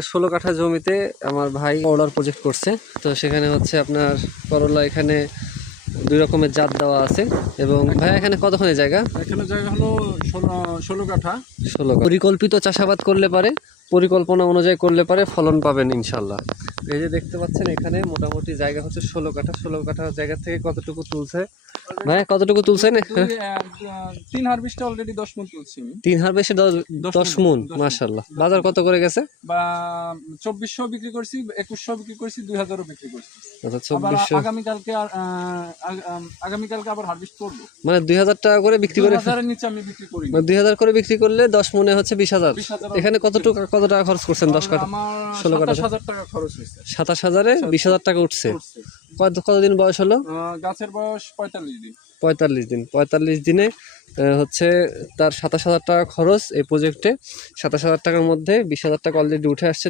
16 কাঠা জমিতে আমার ভাই অর্ডার প্রজেক্ট করছে। তো সেখানে হচ্ছে আপনার করলা, এখানে 2 রকমের জাত দেওয়া আছে। এবং ভাই এখানে কতখানি জায়গা? এখানে জায়গা হলো 16 কাঠা। 16 কাঠা। পরিকল্পিত চাষাবাদ করলে পারে, পরিকল্পনা অনুযায়ী করলে পারে ফলন পাবেন ইনশাল্লাহ। এই যে দেখতে পাচ্ছেন এখানে মোটামুটি জায়গা হচ্ছে 16 কাঠা। 16 কাঠা জায়গা থেকে কতটুকু তুলছে ভাই? কতটুকু তুলছেন? 3 হারভেস্টে অলরেডি 10 মণ তুলছি আমি। 3 হারভেস্টে 10 মণ, মাশাআল্লাহ। বাজার কত করে গেছে? বা 2400 বিক্রি করছি, 2100 বিক্রি করছি, 2000 বিক্রি করছি। আচ্ছা, আবার 2400। আগামীকালকে আবার হারভেস্ট করব। মানে 2000 টাকা করে বিক্রি করে, 2000 এর নিচে আমি বিক্রি করি না। 2000 করে বিক্রি করলে 10 মণে হচ্ছে 20,000। 20,000 এখানে কত টাকা খরচ করছেন 10 কাঠা? আমার 16 কাঠা 27000 টাকা খরচ হয়েছে। 27,000-এ 20,000 টাকা উঠছে। কতদিন বয়স হলো? গাছের বয়স 45 দিন। 45 দিন। 45 দিনে হচ্ছে তার 27,000 টাকা খরচ এই প্রজেক্টে। 27,000 টাকার মধ্যে 20,000 টাকা অলরেডি উঠে আসছে।